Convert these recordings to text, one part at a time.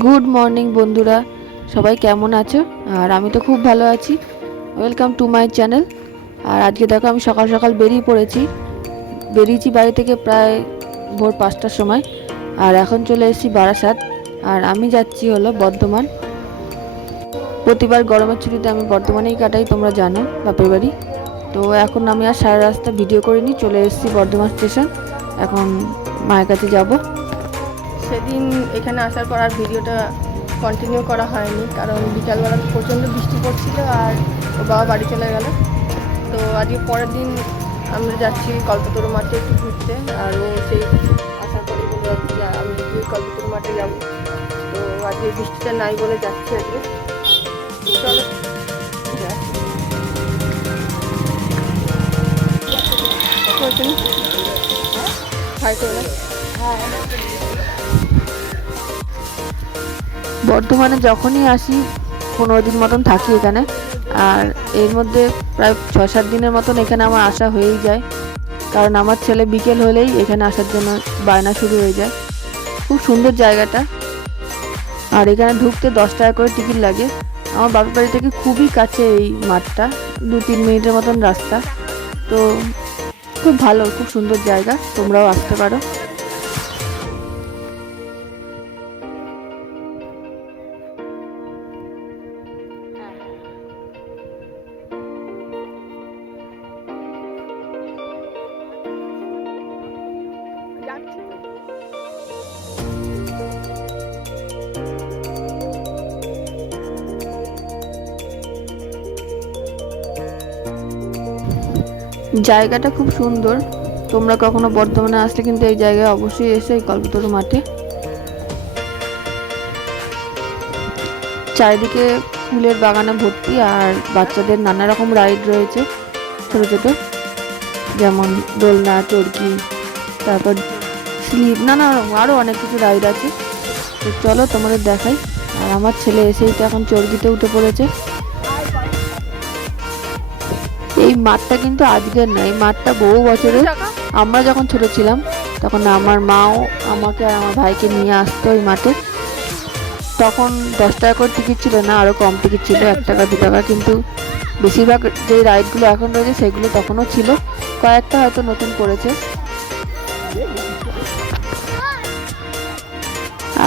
Good morning বন্ধুরা, সবাই কেমন আছো? আর আমি তো খুব ভালো আছি। Welcome to my channel. আর আজকে দেখো আমি সকাল সকাল বেরিয়েছি বাড়ি থেকে প্রায় ভোর 5টার সময়। আর এখন চলে এসেছি বারাসাত। আর আমি যাচ্ছি হলো বর্ধমান। প্রতিবার গরমের ছুটিতে আমি বর্ধমানেই কাটাই, তোমরা জানো, বাপের বাড়ি। তো এখন আমি আর সারা রাস্তা ভিডিও করিনি, চলে এসেছি বর্ধমান স্টেশন। এখন মায়ের কাছে যাব। সেদিন এখানে আসার পর আর ভিডিওটা কন্টিনিউ করা হয়নি, কারণ বিকালবেলা প্রচণ্ড বৃষ্টি পড়ছিল আর ওর বাবা বাড়ি চলে গেল। তো আজকে পরের দিন আমরা যাচ্ছি কল্পতরু মাঠে একটু ঘুরতে। আর ও সেই আসার পরেই বলে যাচ্ছি যে আমি গিয়ে কল্পতরু মাঠে যাবো। তো আজকে বৃষ্টিটা নাই বলে যাচ্ছি আজকে। চলো হাই করে। বর্ধমানে যখনই আসি 15 দিন মতন থাকি এখানে। আর এর মধ্যে প্রায় 6-7 দিনের মতন এখানে আমার আসা হয়েই যায়, কারণ আমার ছেলে বিকেল হলেই এখানে আসার জন্য বায়না শুরু হয়ে যায়। খুব সুন্দর জায়গাটা। আর এখানে ঢুকতে 10 টাকা করে টিকিট লাগে। আমার বাপের বাড়ি থেকে খুবই কাছে এই মাঠটা, 2-3 মিনিটের মতন রাস্তা। তো খুব ভালো, খুব সুন্দর জায়গা, তোমরাও আসতে পারো। জায়গাটা খুব সুন্দর। তোমরা কখনো বর্ধমানে আসলে কিন্তু এই জায়গায় অবশ্যই এসে এই কল্পতরু মাঠে। চারিদিকে ফুলের বাগানে ভর্তি, আর বাচ্চাদের নানা রকম রাইড রয়েছে ছোট ছোট, যেমন দোলনা, চরকি, তারপর স্লিপ, নানা আরও অনেক কিছু রাইড আছে। তো চলো তোমাদের দেখাই। আর আমার ছেলে এসেই তো এখন চরকিতে উঠে পড়েছে। এই মাঠটা কিন্তু আজকের না, এই মাঠটা বহু বছরের। আমরা যখন ছোট ছিলাম তখন আমার মাও আমাকে আর আমার ভাইকে নিয়ে আসতো এই মাঠে। তখন 10 টাকা করে টিকিট ছিল না, আরও কম টিকিট ছিল, 1 টাকা 2 টাকা। কিন্তু বেশিরভাগ যে রাইডগুলো এখন রয়েছে সেগুলো তখনও ছিল, কয়েকটা হয়তো নতুন করেছে।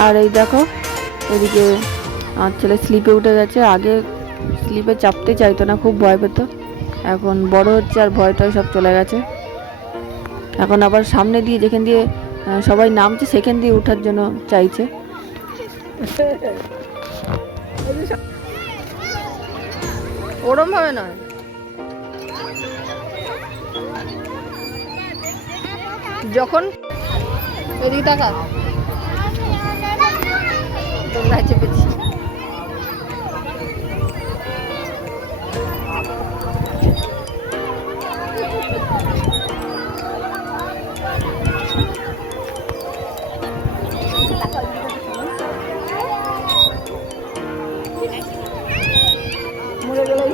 আর এই দেখো এদিকে আমার ছেলে স্লিপে উঠে গেছে। আগে স্লিপে চাপতে চাইতো না, খুব ভয় পেত। এখন বড় হচ্ছে আর ভয়টাই সব চলে গেছে। এখন আবার সামনে দিয়ে, যেখান দিয়ে সবাই নামছে সেখান দিয়ে ওঠার জন্য চাইছে। ওরম ভাবে নয়, যখন এদিকে টাকা তোমরা চেপেছি। মরে গেলে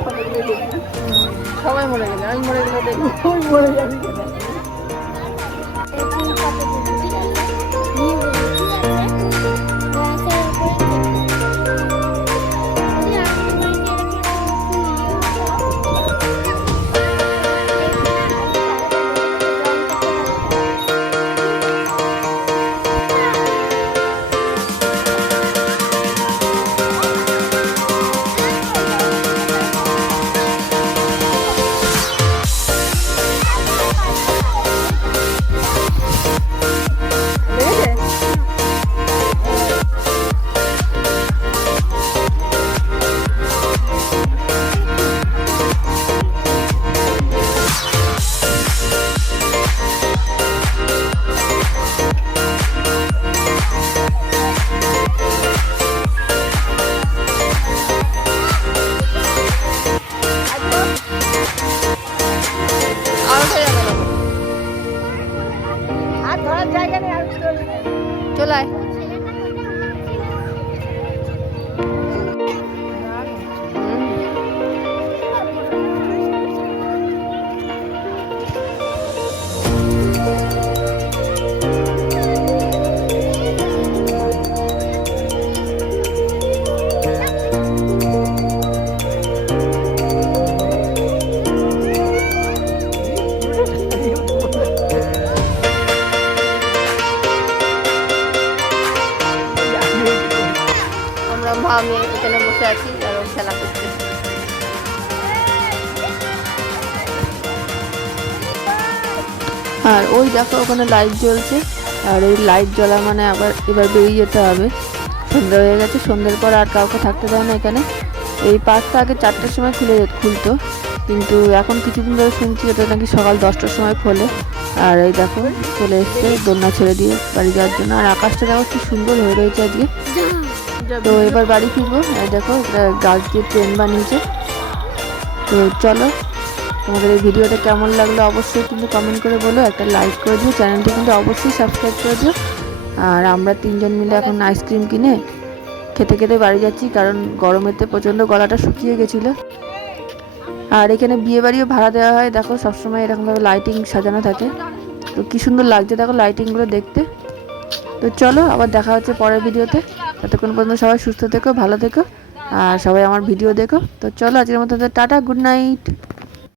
সবাই মরে গেলে, আমি মরে গেলে দেখবো মরে যাবি। চলায় আমি এখানে বসে আছি আর ও খেলা করছে। আর ওই দেখো ওখানে লাইট জ্বলছে, আর এই লাইট জ্বলা মানে আবার এবার বেরিয়ে যেতে হবে। সন্ধ্যা হয়ে গেছে, সন্ধ্যের পর আর কাউকে থাকতে দেয় না এখানে। এই পার্কটা আগে 4টার সময় খুলতো, কিন্তু এখন কিছুদিন ধরে শুনছি এটা নাকি সকাল 10টার সময় খোলে। আর এই দেখো চলে এসছে দোলনা ছেড়ে দিয়ে বাড়ি যাওয়ার জন্য। আর আকাশটা দেখো কি সুন্দর হয়ে রয়েছে আজকে। তো এবার বাড়ি ফিরবো। এই দেখো গাছ দিয়ে ট্রেন বানিয়েছে। তো চলো, তোমাদের এই ভিডিওটা কেমন লাগলো অবশ্যই কিন্তু কমেন্ট করে বলো, একটা লাইক করে দিও, চ্যানেলটি কিন্তু অবশ্যই সাবস্ক্রাইব করে দিও। আর আমরা 3জন মিলে এখন আইসক্রিম কিনে খেতে খেতে বাড়ি যাচ্ছি, কারণ গরমেতে প্রচণ্ড গলাটা শুকিয়ে গেছিলো। আর এখানে বিয়ে বাড়িও ভাড়া দেওয়া হয়, দেখো সবসময় এরকমভাবে লাইটিং সাজানো থাকে। তো কী সুন্দর লাগছে দেখো লাইটিংগুলো দেখতে। তো চলো, আবার দেখা হচ্ছে পরের ভিডিওতে। ততক্ষণ পর্যন্ত সবাই সুস্থ থেকো, ভালো থেকো, আর সবাই আমার ভিডিও দেখো। তো চলো, আজকের মতো টাটা, গুড নাইট।